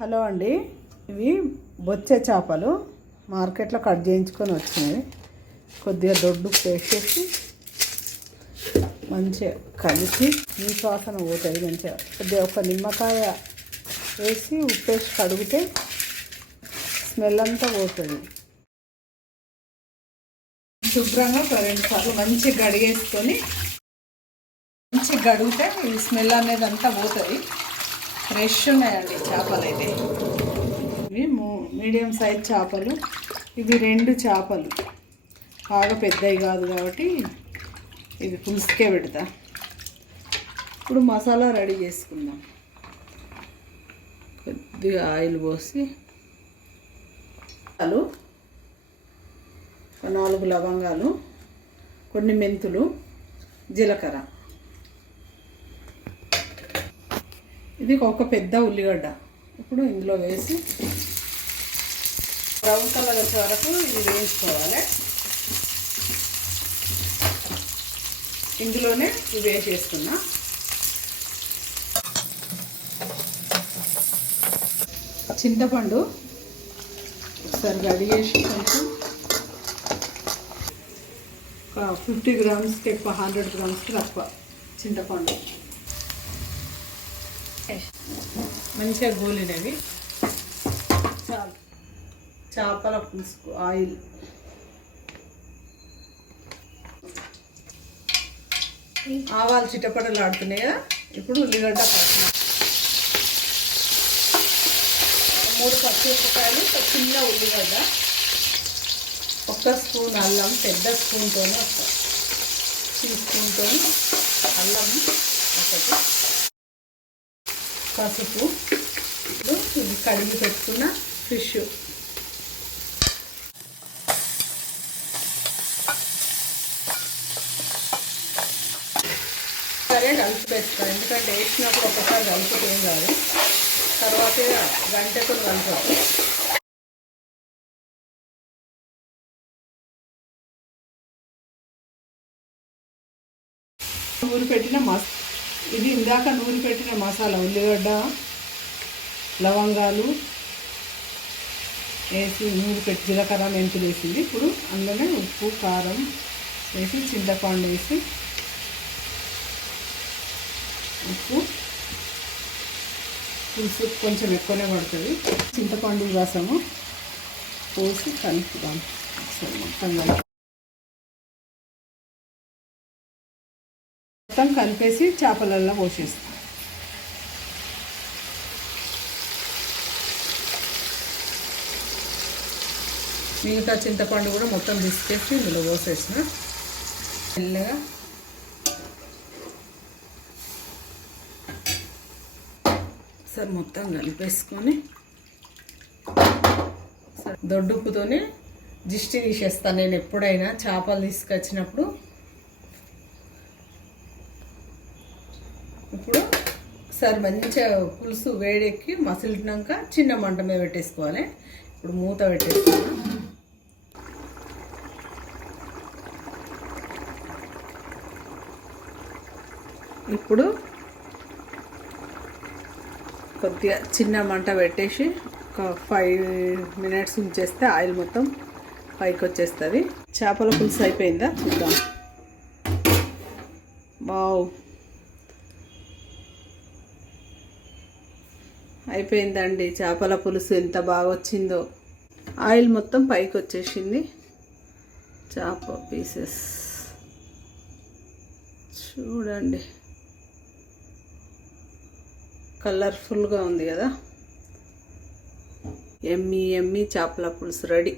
Hello అండి, ఇవి బొచ్చె చేపలు మార్కెట్లో కట్ చేయించుకొని వచ్చినాయి. కొద్దిగా దొడ్డు వేసేసి మంచిగా కలిపి నీసు వాసన పోతుంది. మంచిగా కొద్దిగా ఒక నిమ్మకాయ వేసి ఉప్పేసి కడిగితే స్మెల్ అంతా పోతుంది. శుభ్రంగా ఒక 2 సార్లు మంచిగా కడిగేసుకొని మంచిగా కడిగితే ఈ స్మెల్ అనేది అంతా పోతుంది. ఫ్రెష్ ఉన్నాయండి చేపలు అయితే. ఇవి మీడియం సైజ్ చేపలు. ఇవి 2 చేపలు, బాగా పెద్దవి కాదు కాబట్టి ఇది పులుసుకే పెడతా. ఇప్పుడు మసాలా రెడీ చేసుకుందాం. కొద్దిగా ఆయిల్ పోసి 4 లవంగాలు, కొన్ని మెంతులు, జీలకర్ర, ఇది ఒక పెద్ద ఉల్లిగడ్డ ఇప్పుడు ఇందులో వేసి బ్రౌన్ కలర్ వచ్చే వరకు ఇది వేయించుకోవాలి. ఇందులోనే ఇవి వేసేస్తున్నా. చింతపండు ఒకసారి కడిగేసి కొంచెం ఒక 50 గ్రామ్స్కి ఎక్కువ, 100 గ్రామ్స్కి తక్కువ చింతపండు మంచిగా గోలినవి. చాలు. చేపల పులుసుకు ఆయిల్, ఆవాలు చిట్టపటలు ఆడుతున్నాయి కదా. ఇప్పుడు ఉల్లిగడ్డ పచ్చి 3 పచ్చిమిరపకాయలు, చిన్న ఉల్లిగడ్డ, 1 స్పూన్ అల్లం, పెద్ద స్పూన్తో 1 స్పూన్తో అల్లం, ఒకటి పసుపు, ఇది కడిగి పెట్టుకున్న ఫిష్, సరే కలిపి పెట్టుకోండి. ఎందుకంటే వేసినప్పుడు ఒకసారి కలిపితే ఏం కాదు, తర్వాత గంటకు కలుపుతాం. నూరి పెట్టిన ఇది ఇందాక నూరి పెట్టిన మసాలా, ఉల్లిగడ్డ, లవంగాలు వేసి నూరి పెట్టి జీలకర్ర, మెంతులు వేసింది. ఇప్పుడు అందులోనే ఉప్పు, కారం వేసి, చింతపండు వేసి, ఉప్పు, పులుసు కొంచెం ఎక్కువనే పడుతుంది, చింతపండు రసము పోసి కలుపుదాం. మొత్తం కలిపేసి చేపలల్లో పోసేస్తాం. మిగతా చింతపండు కూడా మొత్తం తీసుకేసి ఇందులో పోసేసిన మెల్లగా సరే మొత్తం కలిపేసుకొని దొడ్డుప్పుతోనే దిష్టి తీసేస్తాను నేను ఎప్పుడైనా చేపలు తీసుకొచ్చినప్పుడు. ఇప్పుడు సరే మంచిగా పులుసు వేడెక్కి మసిలినాక చిన్న మంట మీద పెట్టేసుకోవాలి. ఇప్పుడు మూత పెట్టేసుకోవాలి. ఇప్పుడు కొద్దిగా చిన్న మంట పెట్టేసి ఒక 5 మినిట్స్ ఉంచేస్తే ఆయిల్ మొత్తం పైకి వచ్చేస్తుంది. చేపల పులుసు అయిపోయిందా చూద్దాం. వావ్, అయిపోయిందండి చేపల పులుసు. ఎంత బాగా వచ్చిందో, ఆయిల్ మొత్తం పైకి వచ్చేసింది. చేప పీసెస్ చూడండి, కలర్ఫుల్గా ఉంది కదా. ఎమ్మీ ఎమ్మీ చేపల పులుసు రెడీ.